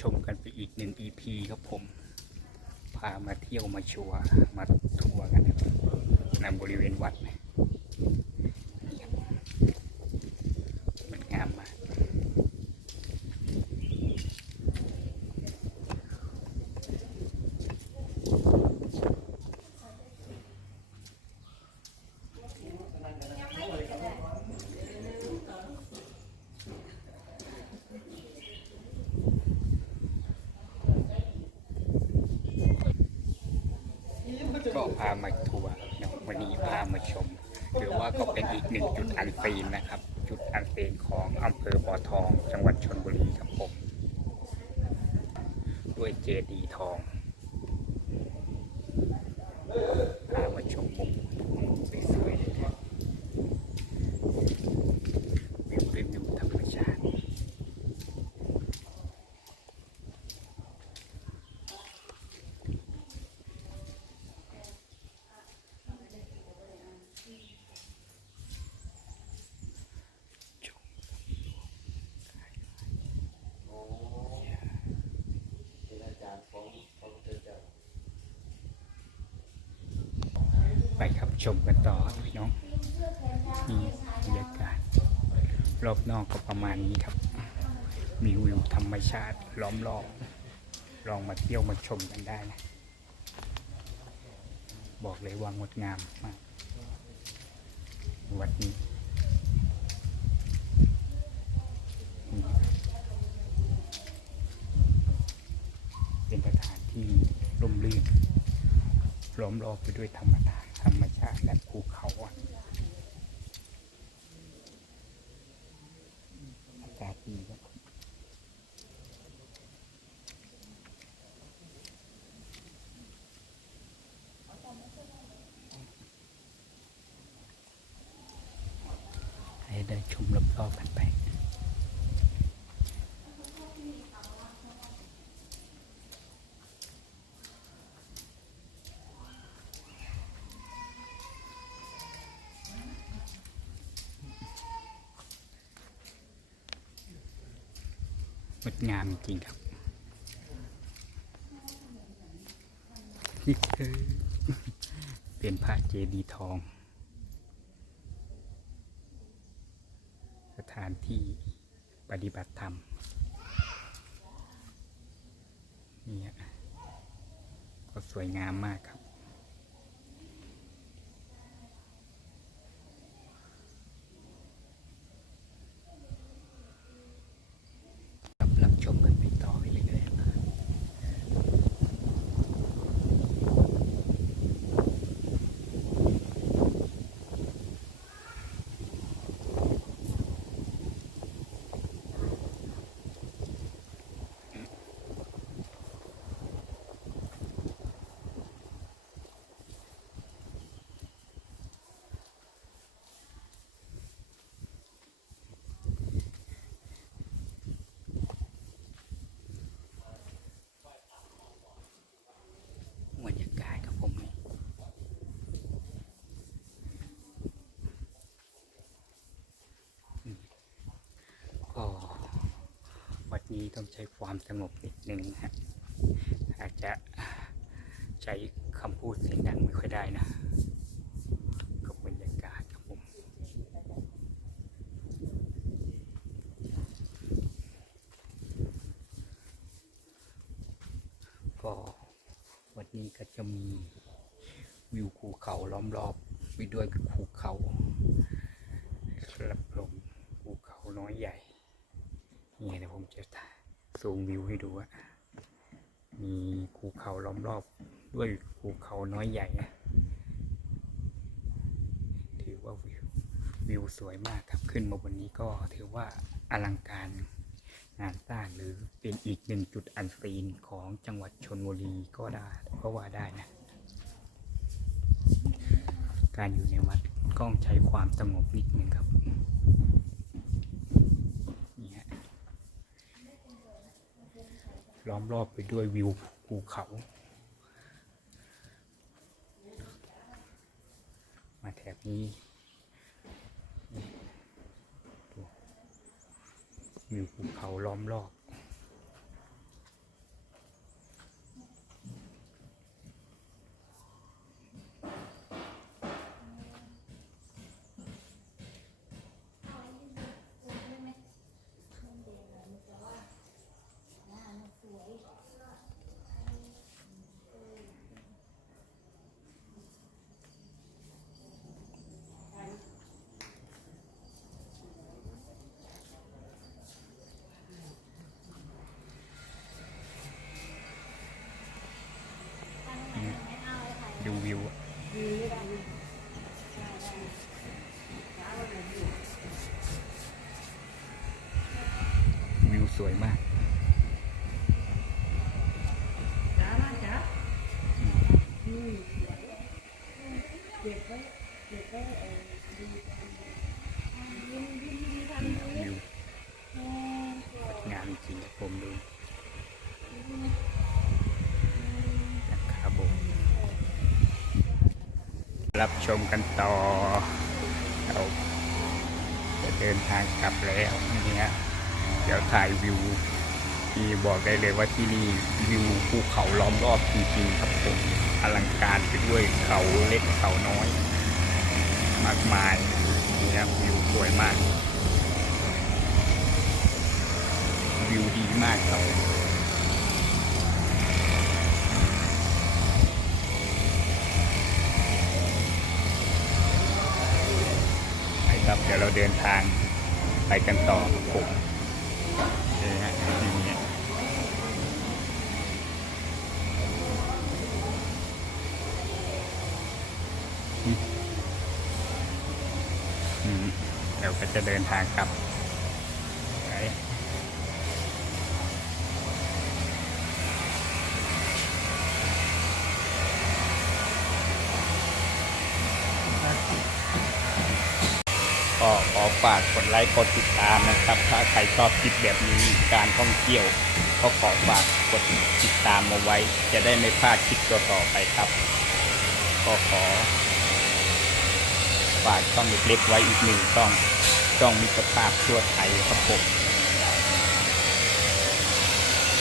ชมกันไปอีกหนึ่ง EP ครับผม พามาเที่ยวมาชัวร์มาทัวร์กันนะบในบริเวณวัดนี่ครับมันงามมาก ก็ พามาทัวร์นะวันนี้พามาชมหรือว่าก็เป็นอีกหนึ่งจุดอันซีนนะครับ จุดอันซีนของอำเภอบ่อทอง จังหวัดชนบุรีครับผม ด้วยเจดีทอง พามาชมมุมสวยๆเลยนะวิวด้วยวิวธรรมชาติ ไปครับ ชมกันต่อพี่น้องนี่บรรยากาศรอบนอกก็ประมาณนี้ครับ มีวิวธรรมชาติล้อมรอบลองมาเที่ยวมาชมกันได้นะบอกเลยว่างดงามมากวัดนี้เป็นสถานที่ร่มรื่นล้อมรอบไปด้วยธรรมชาติ รรมชาติและภูเขาอะอากาศดีครับให้ได้ชมรอบๆกันไป ดงามจริงครับนี่คือเป็นพระเจดีย์ทอง สถานที่ปฏิบัติธรรมนี่ฮะก็สวยงามมากครับรับชมกันไปต่อไปเรื่อยๆนะบรรยากาศครับผมนี่อืมก็วัด นี้ต้องใช้ความสงบนิดนึงนะฮะอาจจะใช้คำพูดเสียงดังไม่ค่อยได้นะกับบรรยากาศครับผมก็วันนี้ก็จะมีวิวภูเขาล้อมรอบไปด้วยภูเขารับลมภูเขาน้อยใหญ่ นี่เดี๋ยวผมจะซูมวิวให้ดูอะมีภูเขาล้อมรอบด้วยภูเขาน้อยใหญ่นะถือว่าวิววิวสวยมากครับขึ้นมาบนนี้ก็ถือว่าอลังการงานสร้างหรือเป็นอีกหนึ่งจุดอันซีนของจังหวัดชนบุรีก็ได้ก็ว่าได้นะ การอยู่ในวัดก้องใช้ความสงบนิดนึงครับนี่ฮะ ล้อมรอบไปด้วยวิวภูเขา มาแถบนี้วิวภูเขาล้อมรอบ สวยมากงามจริงผมดูนะครับรับชมกันต่อเราจะเดินทางกลับแล้วนี่ฮะ เดี๋ยวถ่ายวิวที่บอกได้เลยว่าที่นี่วิวภูเขาล้อมรอบจริงๆครับผมอลังการไปด้วยเขาเล็กเขาน้อย มากมายนี่ยวิวสวยมาก วิวดีมากครับไปครับเดี๋ยวเราเดินทางไปกันต่อครับผมนี่ฮะที่นี่อืมอืม เดี๋ยวก็จะเดินทางกลับไปก็ขอฝากกดไลค์กดติดตามนะครับ ถ้าใครชอบคลิปแบบนี้การท่องเที่ยว ก็ขอฝากกดติดตามมาไว้ จะได้ไม่พลาดคลิปต่อๆไปครับ ก็ขอ ฝากช่องเล็กๆไว้อีกหนึ่งช่องช่องมิตรภาพทั่วไทยครับผม